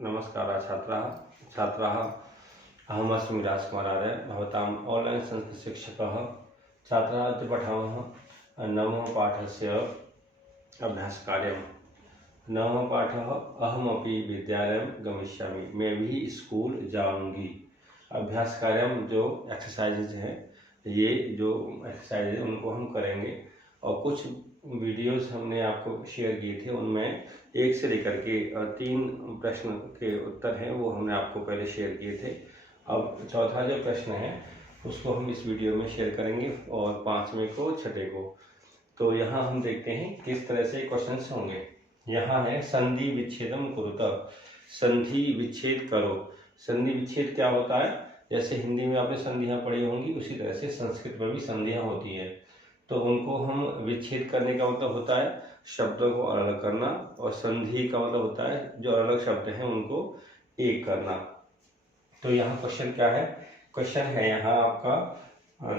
नमस्कार छात्राः छात्राः अहमस्मि राजकुमारार्य भवताम् ऑनलाइन संस्कृतशिक्षकः। छात्राः अद्य पठामः नवमः पाठस्य अभ्यासकार्यं। नवमः पाठः अहमपि विद्यालयं गमिष्यामि, मैं भी स्कूल जाऊंगी। अभ्यास कार्यम जो एक्सरसाइजेज हैं, ये जो एक्सरसाइज उनको हम करेंगे और कुछ वीडियोस हमने आपको शेयर किए थे, उनमें 1 से लेकर के 3 प्रश्न के उत्तर हैं, वो हमने आपको पहले शेयर किए थे। अब चौथा जो प्रश्न है उसको हम इस वीडियो में शेयर करेंगे और 5वें को, 6ठे को। तो यहाँ हम देखते हैं किस तरह से क्वेश्चंस होंगे। यहाँ है संधि विच्छेदम कुरुतः, संधि विच्छेद करो। संधि विच्छेद क्या होता है? जैसे हिंदी में आपने संधियाँ पढ़ी होंगी, उसी तरह से संस्कृत में भी संधियाँ होती है। तो उनको हम विच्छेद करने का मतलब होता है शब्दों को अलग करना, और संधि का मतलब होता है जो अलग शब्द हैं उनको एक करना। तो यहाँ क्वेश्चन क्या है? क्वेश्चन है यहाँ आपका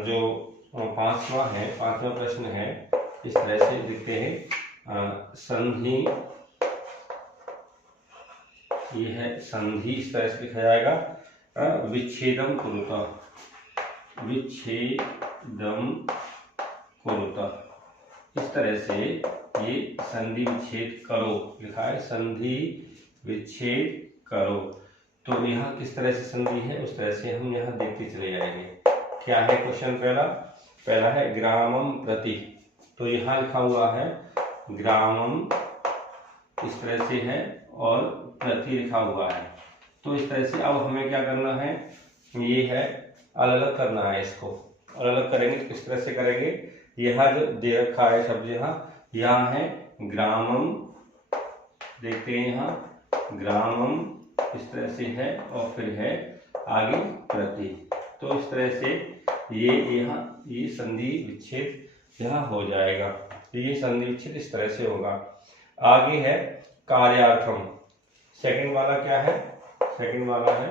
जो 5वां प्रश्न है, इस तरह से लिखते हैं संधि, ये है संधि, इस तरह से लिखा जाएगा विच्छेदम कुरुतः, विच्छेदम कुरुतः। इस तरह से ये संधि विच्छेद करो लिखा है, संधि विच्छेद करो। तो यहाँ किस तरह से संधि है उस तरह से हम यहाँ देखते चले जाएंगे। क्या है क्वेश्चन? पहला है ग्रामम प्रति, तो यहाँ लिखा हुआ है ग्रामम, इस तरह से है, और प्रति लिखा हुआ है। तो इस तरह से अब हमें क्या करना है, ये है अलग अलग करना है। इसको अलग अलग करेंगे तो किस तरह से करेंगे? यहाँ जो दे रखा है शब्द, यहाँ है ग्रामम, देखते हैं यहाँ ग्रामम इस तरह से है, और फिर है आगे प्रति। तो इस तरह से ये संधि विच्छेद यहाँ हो जाएगा। तो ये संधि विच्छेद इस तरह से होगा। आगे है कार्यार्थम। सेकंड वाला क्या है? सेकंड वाला है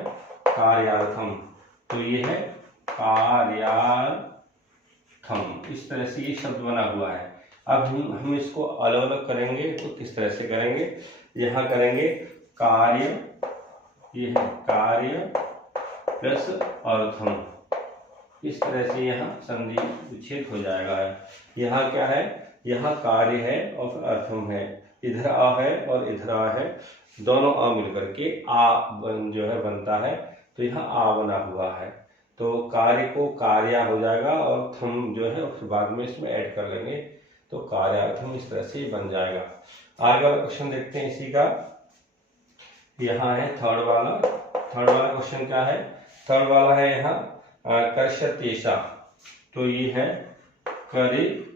कार्यार्थम। तो ये है कार्यार्थम, इस तरह से ये शब्द बना हुआ है। अब हम इसको अलग अलग करेंगे तो किस तरह से करेंगे? यहाँ करेंगे कार्य, ये है कार्य प्लस अर्थम, इस तरह से यहाँ संधि विच्छेद हो जाएगा। यहाँ क्या है? यहाँ कार्य है और अर्थम है, इधर आ है और इधर आ है, दोनों आ मिलकर के जो है बनता है। तो यहाँ आ बना हुआ है, तो कार्य को कार्या हो जाएगा और थम जो है फिर बाद में इसमें ऐड कर लेंगे, तो कार्यार्थम इस तरह से बन जाएगा। आगे वाला क्वेश्चन देखते हैं इसी का। यहाँ है थर्ड वाला क्वेश्चन क्या है? थर्ड वाला है यहाँ कर्षत्येषा, तो ये है कर्षत्येषा,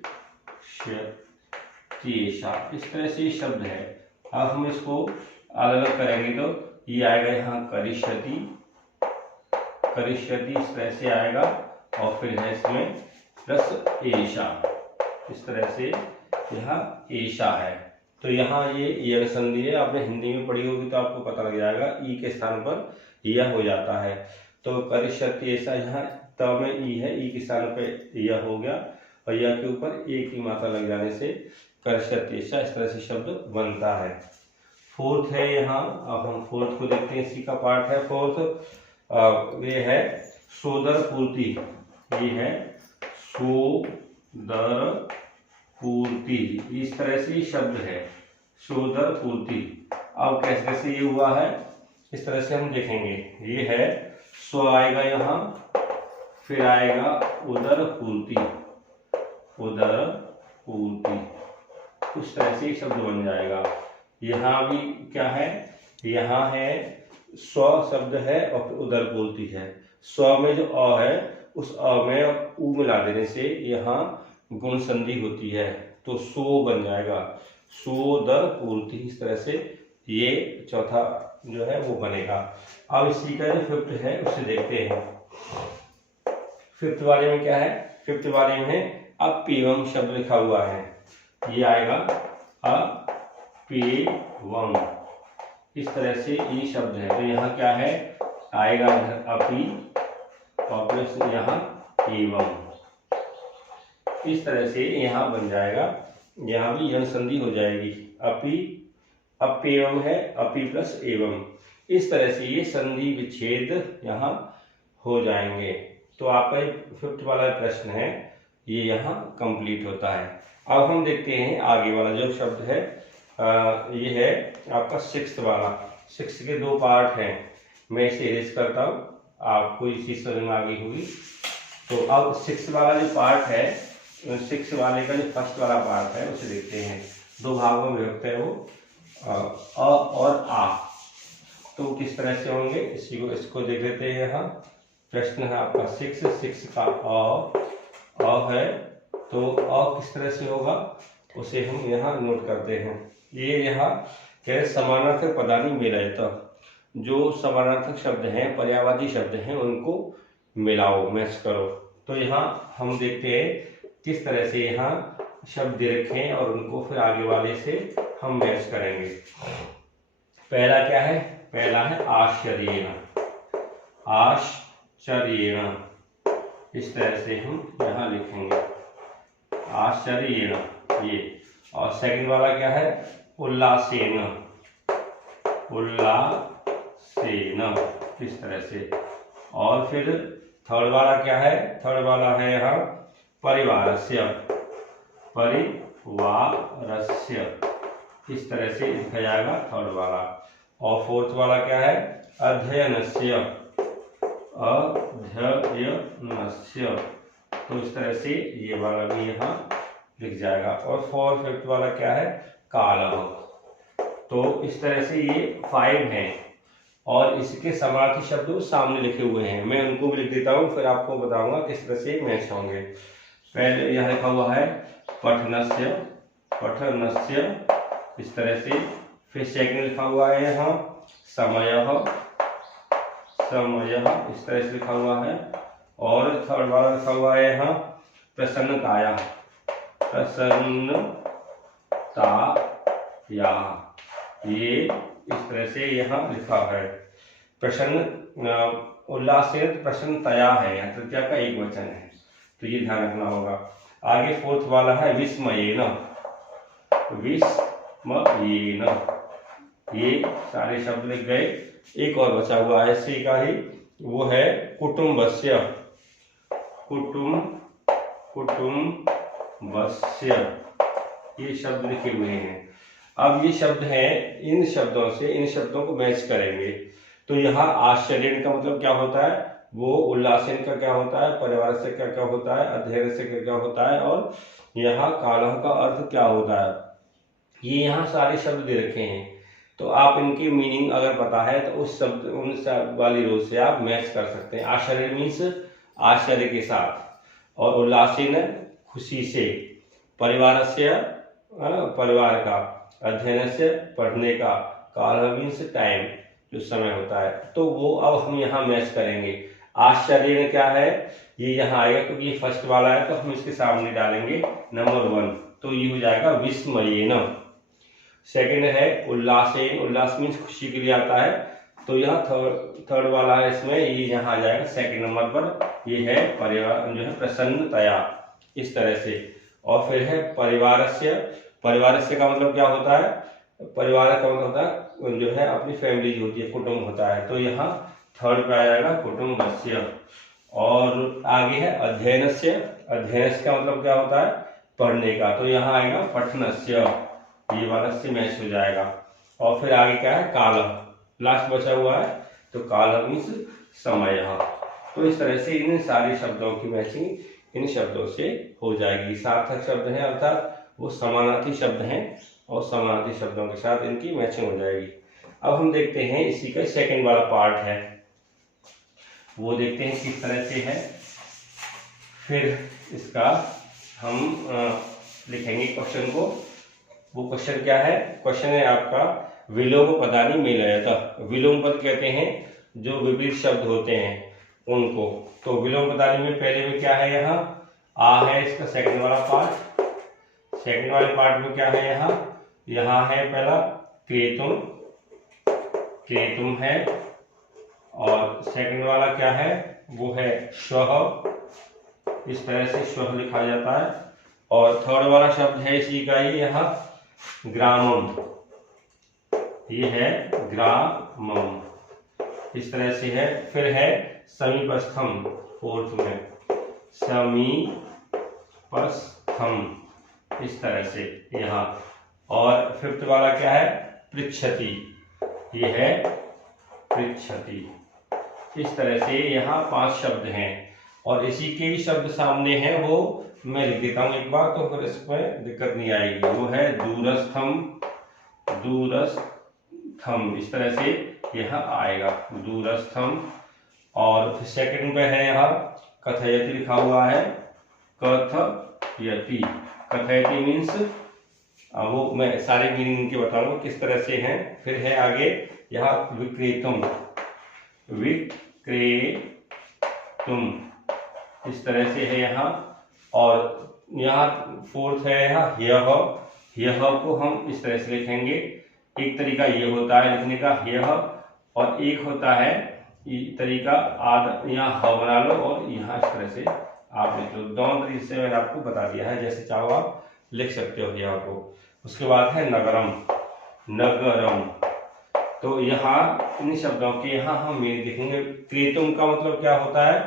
इस तरह से शब्द है। अब हम इसको अलग अलग करेंगे तो ये आएगा यहाँ करिष्यति, इस तरह से आएगा, और फिर है इसमें प्लस एषा, इस तरह से यहाँ एषा है। तो यहाँ ये संधि है, आपने हिंदी में पढ़ी होगी तो आपको पता लग जाएगा, ई के स्थान पर यह हो जाता है। तो करिष्यति ऐसा, यहाँ त में ई है, ई के स्थान पे यह हो गया, और यह के ऊपर एक की मात्रा लग जाने से करिष्यति ऐसा, इस तरह से शब्द बनता है। फोर्थ है यहाँ, अब हम फोर्थ को देखते हैं, इसी का पार्ट है फोर्थ। ये है सोदर पूर्ति, ये है सोदर पूर्ति, इस तरह से शब्द है सोदर पूर्ति। अब कैसे कैसे ये हुआ है इस तरह से हम देखेंगे। ये है स्व आएगा यहाँ, फिर आएगा उदर पूर्ति, उस तरह से शब्द बन जाएगा। यहाँ भी क्या है? यहाँ है स्व शब्द है और उदर पूर्ति है। स्व में जो अ है उस अ में उ मिला देने से यहाँ गुण संधि होती है, तो सो बन जाएगा, सोदर पूर्ति, इस तरह से ये चौथा जो है वो बनेगा। अब इसी का जो फिफ्थ है उसे देखते हैं। फिफ्थ वाले में क्या है? फिफ्थ वाले में अपिवम शब्द लिखा हुआ है, ये आएगा अपिवम, इस तरह से ये शब्द है। तो यहाँ क्या है? आएगा अपि और प्लस यहाँ एवं, इस तरह से यहाँ बन जाएगा। यहाँ भी यह संधि हो जाएगी, अपि, अप्येवम है, अपि प्लस एवं, इस तरह से ये संधि विच्छेद यहाँ हो जाएंगे। तो आपका 5th वाला प्रश्न है ये यहाँ कंप्लीट होता है। अब हम देखते हैं आगे वाला जो शब्द है, ये है आपका 6th वाला। 6 के 2 पार्ट हैं, मैं इसे इरेज करता हूँ, आपको इसी समझ में आ गई होगी। तो अब 6 वाला जो पार्ट है, 6 वाले का जो फर्स्ट वाला पार्ट है उसे देखते हैं। 2 भागों में विभक्त है वो, अ और आ। तो किस तरह से होंगे इसको देख लेते हैं। यहाँ प्रश्न है आपका 6 का अ है, तो अ किस तरह से होगा उसे हम यहाँ नोट करते हैं। ये यहाँ कह समानार्थक पदानी मिलायता, जो समानार्थक शब्द हैं, पर्यायवाची शब्द हैं, उनको मिलाओ, मैच करो। तो यहाँ हम देखते हैं किस तरह से यहाँ शब्द दे रखे हैं और उनको फिर आगे वाले से हम मैच करेंगे। पहला क्या है? पहला है आश्चर्येण। आश्चर्येण इस तरह से हम यहाँ लिखेंगे, आश्चर्येण ये। और सेकंड वाला क्या है? उल्लासेन। उल्लासेन इस तरह से। और फिर थर्ड वाला क्या है? थर्ड वाला है यहाँ परिवारस्य। परिवारस्य इस तरह से लिखा जाएगा थर्ड वाला। और फोर्थ वाला क्या है? अध्ययनस्य। अध्ययनस्य तो इस तरह से ये वाला भी यहाँ लिख जाएगा। और फिफ्थ वाला क्या है? कालः। तो इस तरह से ये 5 हैं और इसके समार्थी शब्द सामने लिखे हुए हैं, मैं उनको भी लिख देता हूँ, फिर आपको बताऊंगा किस तरह से मैच होंगे। पहले यहाँ लिखा हुआ है पठनस्य। पठनस्य इस तरह से। फिर सेकंड लिखा हुआ है यहाँ समयः। समयः इस तरह से लिखा हुआ है। और थर्ड वाला लिखा हुआ है यहाँ प्रसन्नताया। प्रसन्नताया ये इस तरह से यहाँ लिखा है। प्रसन्न उल्लास से प्रसन्नतया है, यहाँ तृतीया का एक वचन है, तो ये ध्यान रखना होगा। आगे फोर्थ वाला है विस्मयेन। विस्मयेन ये सारे शब्द लिख गए। एक और बचा हुआ है इसी का ही, वो है कुटुम्बस्य। कुटुम्बस्य ये शब्द लिखे हुए हैं। अब ये शब्द हैं, इन शब्दों से इन शब्दों को मैच करेंगे। तो यहाँ आश्चर्य का मतलब क्या होता है, वो उल्लासन का क्या होता है, परिवार से क्या क्या होता है, अध्ययन से क्या क्या होता है, और यहाँ कालः का अर्थ क्या होता है। ये यहाँ सारे शब्द दे रखे हैं, तो आप इनकी मीनिंग अगर पता है तो उस शब्द उन वाली रो से आप मैच कर सकते हैं। आश्चर्य मीन्स आश्चर्य के साथ, और उल्लासन खुशी से, परिवार से परिवार का, अध्ययन से पढ़ने का, काल मीन्स टाइम जो समय होता है, तो वो अब हम यहाँ मैच करेंगे। आश्चर्य क्या है, ये यहाँ आएगा क्योंकि ये फर्स्ट वाला है, तो हम इसके सामने डालेंगे नंबर 1, तो ये हो जाएगा विस्मयेन। सेकंड है उल्लासेन। उल्लास मीन्स खुशी के लिए आता है, तो यहाँ थर्ड वाला है इसमें, ये यहाँ आ जाएगा सेकंड नंबर पर। ये है परिवार जो है प्रसन्नतया इस तरह से। और फिर है परिवारस्य। परिवारस्य का मतलब क्या होता है, परिवार का मतलब होता है जो है अपनी फैमिली जो होती है, कुटुंब होता है, तो यहाँ थर्ड पे आ जाएगा कुटुम्बस्य। और आगे है अध्ययनस्य। अध्ययनस्य का मतलब क्या होता है, पढ़ने का, तो यहाँ आएगा पठनस्य, ये वाला से मैच हो जाएगा। और फिर आगे क्या है कालः, लास्ट बचा हुआ है, तो कालः मीन्स समय। तो इस तरह से इन सारे शब्दों की मैचिंग इन शब्दों से हो जाएगी। सार्थक शब्द हैं अर्थात वो समानार्थी शब्द हैं, और समानार्थी शब्दों के साथ इनकी मैचिंग हो जाएगी। अब हम देखते हैं इसी का सेकंड वाला पार्ट है, वो देखते हैं किस तरह से है। फिर इसका हम लिखेंगे क्वेश्चन को। वो क्वेश्चन क्या है, क्वेश्चन है आपका विलोम पदानि मेलयतः। विलोम पद कहते हैं जो विपरीत शब्द होते हैं उनको। तो विलोम पदानि में पहले में क्या है, यहाँ आ है इसका सेकंड वाला पार्ट। सेकंड वाले पार्ट में क्या है, यहाँ है पहला क्रेतुम। क्रेतुम है। और सेकंड वाला क्या है, वो है श्वः। इस तरह से श्वः लिखा जाता है। और थर्ड वाला शब्द है इसी का ही यहाँ ग्रामम। ये है ग्रामम। इस तरह से है। फिर है समीपस्थम, फोर्थ में समीपस्थम, इस तरह से यहाँ। और फिफ्थ वाला क्या है, पृच्छति, ये है पृच्छति। इस तरह से यहाँ 5 शब्द हैं और इसी के ही शब्द सामने हैं, वो मैं लिख देता हूँ एक बार, तो फिर इसमें दिक्कत नहीं आएगी। वो है दूरस्थम, दूरस्थम, इस तरह से यहाँ आएगा दूरस्थम। और फिर सेकंड पे है यहाँ कथयति लिखा हुआ है, कथयति, कथयति मीन्स वो मैं सारे मीनिंग के बताऊंगा किस तरह से हैं। फिर है आगे यहाँ विक्रेतुम, विक्रेतुम, इस तरह से है यहाँ। और यहाँ फोर्थ है यहाँ यह, यह को हम इस तरह से लिखेंगे। एक तरीका ये होता है लिखने का यह, और एक होता है तरीका आध, यहाँ ह बना लो और यहाँ इस तरह से आप लिख लो। दोनों तरीके से मैंने आपको बता दिया है, जैसे चाहो आप लिख सकते हो यह को। उसके बाद है नगरम, नगरम, तो यहाँ इन शब्दों के यहाँ हम मीनिंग देखेंगे। क्रेतुम का मतलब क्या होता है,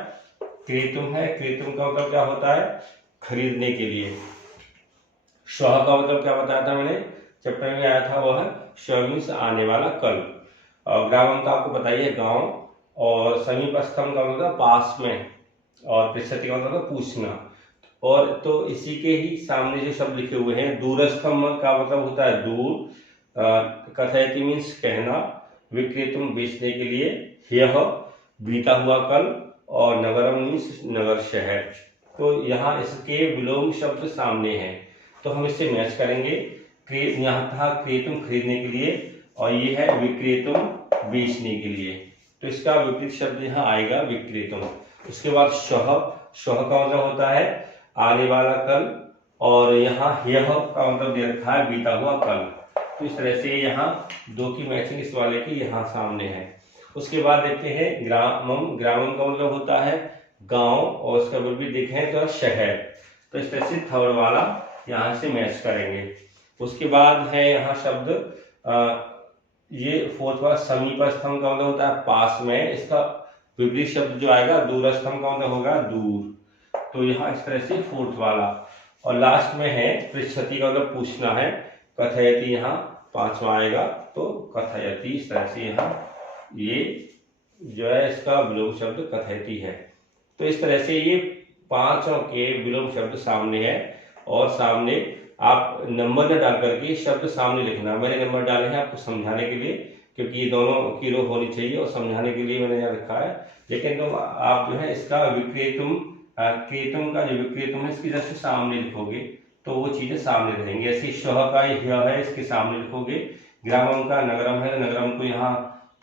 क्रेतुम है, क्रेतुम का मतलब क्या होता है, खरीदने के लिए। श्वः का मतलब क्या बताया था मैंने, चैप्टर में आया था, वह श्वः मीन्स आने वाला, कल। और ग्रामम का आपको बताइए गांव, और समीपस्थम का मतलब पास में, और पृच्छति का मतलब पूछना। और तो इसी के ही सामने जो शब्द लिखे हुए हैं, दूरस्थम का मतलब होता है दूर, कथयति मीन्स कहना, विक्रेतुम बेचने के लिए, यह बीता हुआ कल, और नगरम मीन्स नगर, शहर। तो यहाँ इसके विलोम शब्द सामने हैं, तो हम इससे मैच करेंगे। यहाँ था क्रेतुम खरीदने के लिए, और ये है विक्रेतुम बेचने के लिए, तो इसका विपरीत शब्द यहाँ आएगा विक्रेतुम। उसके बाद श्वः, श्वः का मतलब होता है आने वाला कल, और यहाँ यह का मतलब दे रखा है बीता हुआ कल। तो इस तरह से यहाँ दो की मैचिंग इस वाले की यहाँ सामने है। उसके बाद देखते हैं ग्रामम, ग्रामम का मतलब होता है गांव, और उसका विपरीत देखें तो शहर। तो इस तरह से थर्ड वाला यहाँ से मैच करेंगे। उसके बाद है यहाँ शब्द ये फोर्थ वाला समीपस्थम का मतलब होता है पास में, इसका विपरीत शब्द जो आएगा दूरस्थम का मतलब होगा दूर। तो यहाँ इस तरह से फोर्थ वाला। और लास्ट में है पृच्छति का मतलब पूछना है, कथयति यहाँ पांचवा आएगा, तो कथयति, इस तरह से यहाँ ये जो है इसका विलोम शब्द कथयति है। तो इस तरह से ये पांचों के विलोम शब्द सामने है, और सामने आप नंबर न डाल करके शब्द सामने लिखना। मैंने नंबर डाले हैं आपको समझाने के लिए, क्योंकि ये दोनों की रो होनी चाहिए, और समझाने के लिए मैंने यहाँ लिखा है। लेकिन तो आप जो है इसका विक्रेतुम, क्रेतुम का जो विक्रेतुम है इसकी जस्ट सामने लिखोगे तो वो चीजें सामने रहेंगी। ऐसे श्वः का यह है इसके सामने लिखोगे, ग्रामम का नगरम है, नगरम को यहाँ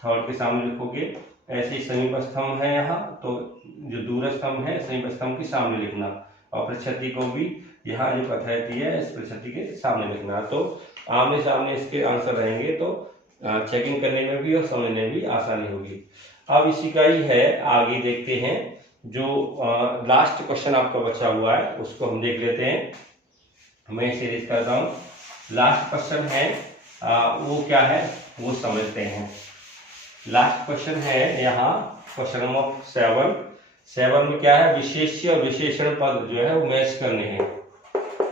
थर्ड के सामने लिखोगे। ऐसे ही समीपस्थम है यहाँ, तो जो दूरस्थम है समीपस्थम के सामने लिखना, और पृच्छति को भी यहाँ जो कथयति है इस पृच्छति के सामने लिखना। तो आमने सामने इसके आंसर रहेंगे, तो चेकिंग करने में भी और समझने में भी आसानी होगी। अब इसी का ही है, आगे देखते हैं जो लास्ट क्वेश्चन आपका बचा हुआ है उसको हम देख लेते हैं। मैं इसे रीड करता हूँ। लास्ट क्वेश्चन है वो क्या है वो समझते हैं। लास्ट क्वेश्चन है यहाँ क्वेश्चन नंबर 7 में क्या है, विशेष्य और विशेषण पद जो है वो मैच करने हैं।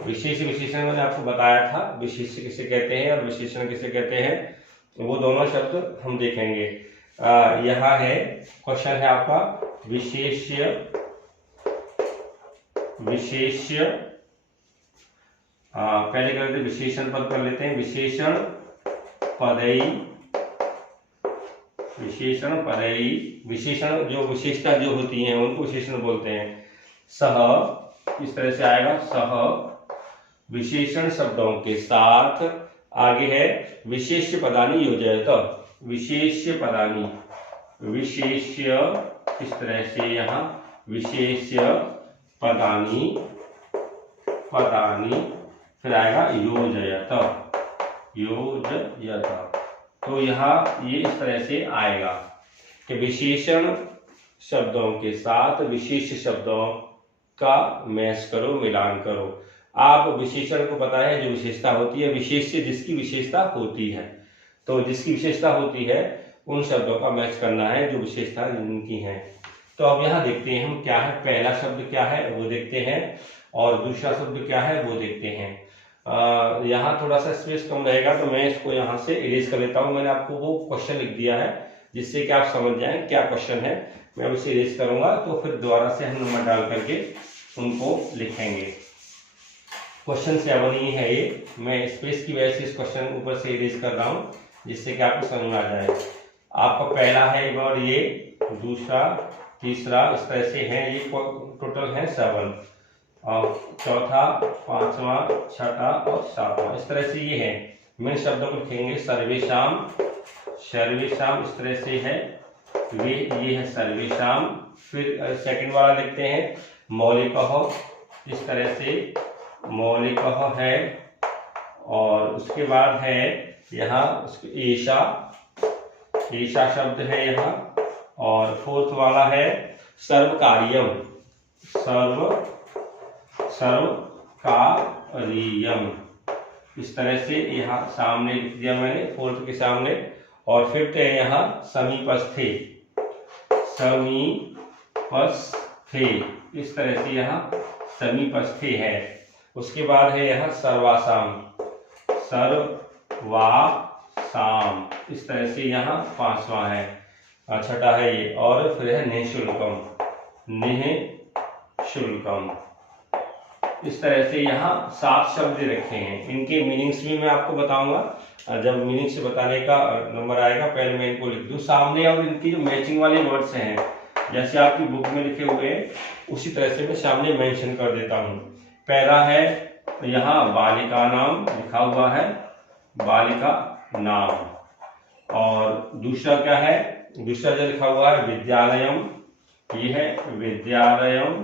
विशेष विशेषण मैंने आपको बताया था, विशेष्य किसे कहते हैं और विशेषण किसे कहते हैं, वो दोनों शब्द हम देखेंगे। यहाँ है क्वेश्चन है आपका विशेष्य, विशेष्य पहले कर लेते विशेषण पद कर लेते हैं। विशेषण पदई, विशेषण पदई, विशेषण जो विशेषता जो होती हैं उनको विशेषण बोलते हैं। सह, इस तरह से आएगा सह, विशेषण शब्दों के साथ। आगे है विशेष्य पदानि योजयत, विशेष्य पदानि, विशेष्य, इस तरह से यहाँ विशेष्य पदानि, पदानि, फिर आएगा योजयत, योजयत। तो यहाँ ये इस तरह से आएगा कि विशेषण शब्दों के साथ विशेष शब्दों का मैच करो, मिलान करो। आप विशेषण को पता है जो विशेषता होती है, विशेष्य जिसकी विशेषता होती है, तो जिसकी विशेषता होती है उन शब्दों का मैच करना है जो विशेषता जिनकी हैं। तो अब यहाँ देखते हैं हम क्या है, पहला शब्द क्या है वो देखते हैं और दूसरा शब्द क्या है वो देखते हैं। यहाँ थोड़ा सा स्पेस कम रहेगा तो मैं इसको यहाँ से इरेज कर लेता हूँ। मैंने आपको वो क्वेश्चन लिख दिया है जिससे कि आप समझ जाएं क्या क्वेश्चन है। मैं उसे इरेज करूंगा तो फिर दोबारा से हम नंबर डाल करके उनको लिखेंगे। क्वेश्चन 7 ही है ये, मैं स्पेस की वजह से इस क्वेश्चन ऊपर से इरेज कर रहा हूँ जिससे कि आपको समझ में आ जाए। आपका पहला है वर्ड ये, दूसरा, तीसरा, इस तरह से है, ये टोटल है 7 और चौथा, पांचवा, छठा और सातवां, इस तरह से ये है। मैं शब्दों को लिखेंगे सर्वेशाम, सर्वेशाम इस तरह से है, ये है सर्वेशाम। फिर सेकंड वाला लिखते हैं मौलिकः, इस तरह से मौलिकः है। और उसके बाद है यहाँ ईशा, ईशा शब्द है यहाँ। और फोर्थ वाला है सर्वकार्यम, सर्वकार्यम, इस तरह से यहाँ सामने लिख दिया मैंने फोर्थ के सामने। और फिफ्थ है यहाँ समीपस्थे, समीपस्थे, इस तरह से यहाँ समीपस्थे है। उसके बाद है यहाँ सर्वासाम, सर्वासाम, इस तरह से यहाँ पांचवा है, छठा है ये। और फिर है निःशुल्कम, निःशुल्कम, इस तरह से यहाँ 7 शब्द रखे हैं। इनके मीनिंग्स भी मैं आपको बताऊंगा जब मीनिंग से बताने का नंबर आएगा। पहले मैं इनको लिख दूं सामने और इनकी जो मैचिंग वाले वर्ड्स हैं जैसे आपकी बुक में लिखे हुए हैं उसी तरह से मैं सामने मेंशन कर देता हूँ। पहला है यहाँ बालिका नाम लिखा हुआ है, बालिका नाम। और दूसरा क्या है, दूसरा जो लिखा हुआ है विद्यालयम, ये है विद्यालयम,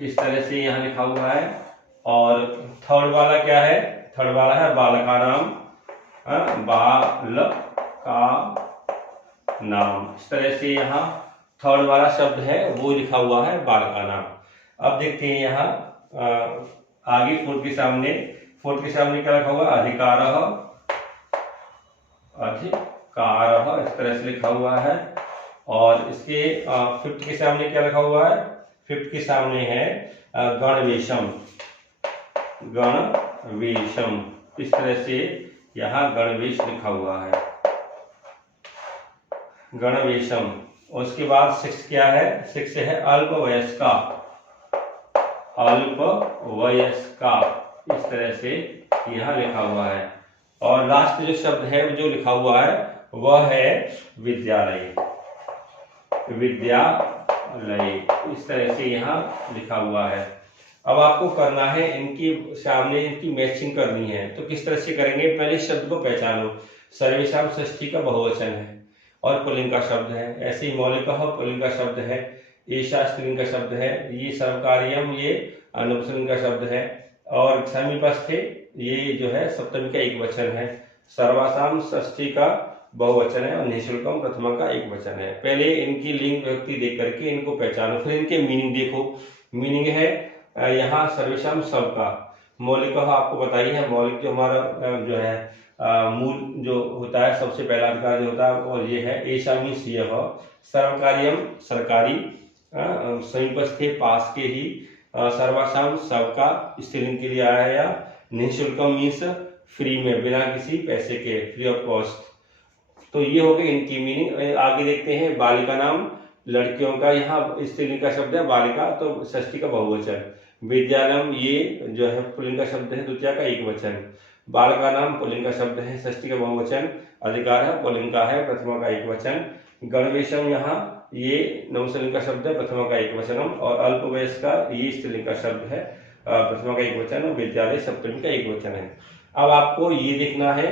इस तरह से यहाँ लिखा हुआ है। और थर्ड वाला क्या है, थर्ड वाला है बालका नाम, बालका नाम, इस तरह से यहाँ थर्ड वाला शब्द है वो लिखा हुआ है बालका नाम। अब देखते हैं यहाँ आगे फोर्थ के सामने क्या लिखा हुआ, अधिकारः, अधिकारः, इस तरह से लिखा हुआ है। और इसके फिफ्थ के सामने क्या लिखा हुआ है, फिफ्थ के सामने है गणवेशम, गणवेशम, इस तरह से यहाँ गणवेश लिखा हुआ है, गणवेशम। उसके बाद 6 क्या है, 6 है अल्पवयस्का, अल्पवयस्का, इस तरह से यहाँ लिखा हुआ है। और लास्ट जो शब्द है जो लिखा हुआ है वह है विद्यालय, विद्यालय, इस तरह से यहाँ लिखा हुआ है। अब आपको करना है इनकी सामने इनकी मैचिंग करनी है। तो किस तरह से करेंगे, पहले शब्द को पहचानो। सर्वेशाम षष्ठी का बहुवचन है और पुल्लिंग का शब्द है। ऐसे ही मौलिकः पुल्लिंग का शब्द है, ईशा स्त्रीलिंग का शब्द है, ये सर्वकार्यम ये नपुंसकलिंग का शब्द है। और समीपस्थे ये जो है सप्तमी का एक वचन है, सर्वासाम षष्ठी का बहुवचन है और निःशुल्कम प्रथमा का एक वचन है। पहले इनकी लिंग विभक्ति देख करके इनको पहचानो, फिर इनके मीनिंग देखो। मीनिंग है यहाँ सर्वेशाम सबका, मौलिक आपको बताइए है, मौलिक जो हमारा जो है मूल जो होता है सबसे पहला अधिकार जो होता है और ये है ऐसा मीन्स यह, सर्वकार्यम सरकारी, समीपस्थे पास के ही, सर्वासाम सबका स्त्रीलिंग के लिए आया है, या निःशुल्कम मीन्स फ्री में बिना किसी पैसे के, फ्री ऑफ कॉस्ट। तो ये हो गई इनकी मीनिंग। आगे देखते हैं बालिका नाम लड़कियों का, यहाँ स्त्रीलिंग का शब्द है बालिका तो षष्ठी का बहुवचन। विद्यालयम ये जो है पुल्लिंग का शब्द है द्वितीया का एक वचन। बालका नाम पुल्लिंग का शब्द है षष्ठी का बहुवचन। अधिकार है पुल्लिंग का है प्रथमा का एक वचन। गणवेशम यहाँ ये नपुंसकलिंग का शब्द है प्रथमा का एक वचनम। और अल्पवयस्क का ये स्त्रीलिंग का शब्द है प्रथमा का एक वचन और विद्यालय सप्तमी का एक वचन है। अब आपको ये देखना है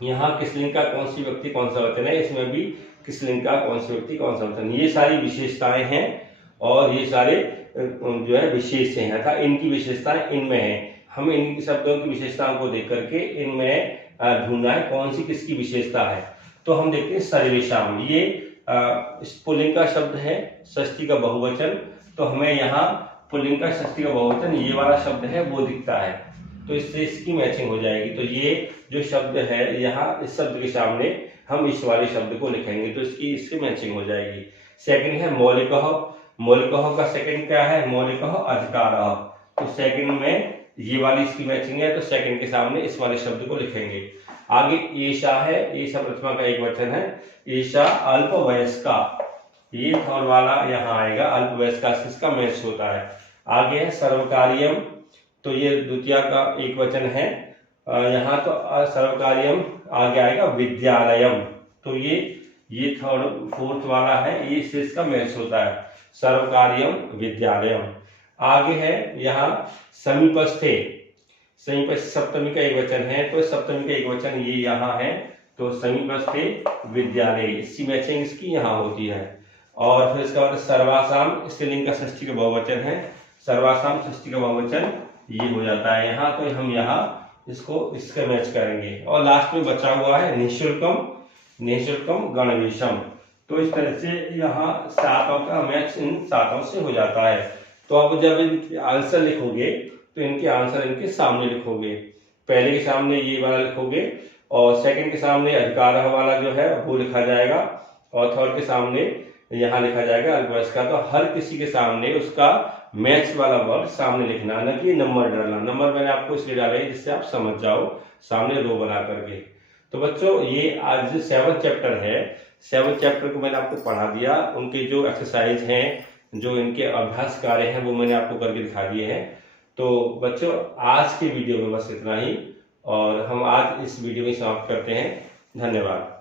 यहाँ किस लिंग का कौन सी व्यक्ति कौन सा वचन है, इसमें भी किस लिंग का कौन सी व्यक्ति कौन सा वचन। ये सारी विशेषताएं हैं और ये सारे जो है विशेष हैं अर्थात इनकी विशेषताएं इनमें है। हमें इन शब्दों की विशेषताओं को देख करके इनमें ढूंढना है कौन सी किसकी विशेषता है। तो हम देखते हैं सर्वेशाम, ये पुल्लिंग का शब्द है षष्ठी का बहुवचन। तो हमें यहाँ पुल्लिंग का षष्ठी का बहुवचन ये वाला शब्द है वो दिखता है, तो इससे इसकी मैचिंग हो जाएगी। तो ये जो शब्द है यहाँ इस शब्द के सामने हम इस वाले शब्द को लिखेंगे तो इसकी मैचिंग हो जाएगी। सेकंड है मौलिकः। मौलिकः का सेकंड क्या है? मौलिकः अधिकारः। तो सेकंड में ये वाली इसकी मैचिंग है, तो सेकंड के सामने इस वाले शब्द को लिखेंगे। आगे एषा है, एषा प्रथमा का एक वचन है, एषा अल्पवयस्का, ये थर्ड वाला यहाँ आएगा, अल्पवयस्का से इसका मैच होता है। आगे है सर्वकार्यम, तो ये द्वितीय का एक वचन है, यहाँ तो सर्वकार्यम आगे आएगा विद्यालयम, तो ये थर्ड फोर्थ वाला है, ये से इसका मैच होता है, सर्वकार्यम विद्यालयम। आगे है यहाँ समीपस्थे, समीपस्थ सप्तमी का एक वचन है, तो सप्तमी का एक वचन ये यहाँ है, तो समीपस्थे विद्यालय, इसकी मैचिंग इसकी यहाँ होती है। और फिर इसका बाद सर्वासाम, स्त्रीलिंग का षष्ठी का बहुवचन है, सर्वासाम षष्ठी का बहुवचन ये हो जाता है यहाँ, तो हम यहाँ इसको इसका मैच करेंगे। और लास्ट में बचा हुआ है निःशुल्कम, निःशुल्कम गणवेशम, तो इस तरह से यहाँ सातों का मैच इन सातों से हो जाता है। तो अब जब इनके आंसर लिखोगे तो इनके आंसर इनके सामने लिखोगे, पहले के सामने ये वाला लिखोगे और सेकंड के सामने अधिकार वाला जो है वो लिखा जाएगा, और थर्ड के सामने यहाँ लिखा जाएगा अल्पवयस्का। तो हर किसी के सामने उसका मैच वाला वर्ड सामने लिखना, न कि नंबर डालना। नंबर मैंने आपको इसलिए डाला है जिससे आप समझ जाओ सामने रो बना करके। तो बच्चों ये आज 7th चैप्टर है, 7th चैप्टर को मैंने आपको पढ़ा दिया, उनके जो एक्सरसाइज हैं, जो इनके अभ्यास कार्य हैं वो मैंने आपको करके दिखा दिए हैं। तो बच्चों आज के वीडियो में बस इतना ही, और हम आज इस वीडियो में समाप्त करते हैं। धन्यवाद।